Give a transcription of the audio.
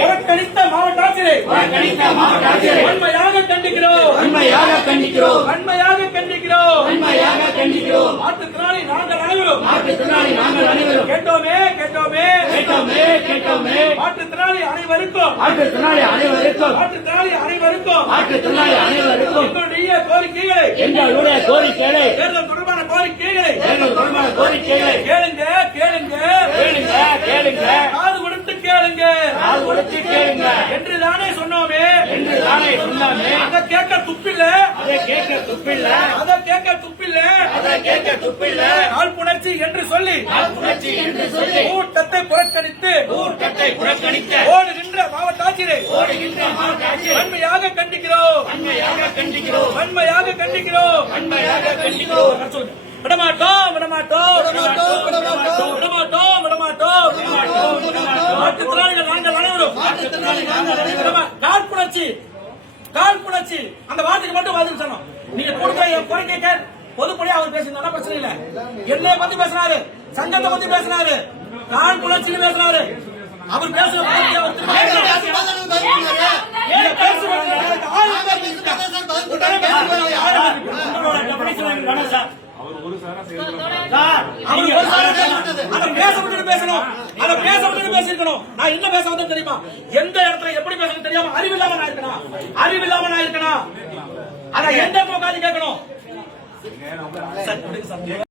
புறக்கணித்த மாவட்ட ஆட்சியரை வன்மையாக கண்டிக்கிறோம். மாற்றுத்திறனாளி நாங்கள் அனைவரும் கேட்டோமே. மாற்றுத்திறனாளி அனைவருக்கும் எங்களுடைய கோரிக்கைகளை தேர்தல் தொடர்பான கோரிக்கைகளை கேளுங்க. காது கொடுத்து கேளுங்க என்றுதானே சொன்னோமே. அதை கேட்க துப்பில்ல காழ்ப்புணர்ச்சி என்று சொல்லி கூட்டத்தை புறக்கணித்து ஓடுகின்ற மாவட்ட ஆட்சியரை வன்மையாக கண்டிக்கிறோம். விடமாட்டோம். மாற்றுத்திறனாளிகள் நாங்கள் அனைவரும் காழ்ப்புணர்ச்சி அந்த வார்த்தைக்கு மட்டும் பதில் சொன்னோம். நீங்க கொடுத்த கோரிக்கை பொதுப்படியா அவர் பேசினா பிரச்சனை இல்ல. என்னைய பத்தி பேசினாரு, சங்கத்தை பத்தி பேசினாரு, காழ்ப்புணர்ச்சி பேசினாரு. அவர் பேசுற பேசிருக்கணும். நான் என்ன பேச வந்து தெரியுமா? எந்த இடத்துல எப்படி பேசணும் தெரியாம அறிவில்லாம நான் இருக்கணும். அத எந்த கேட்கணும்.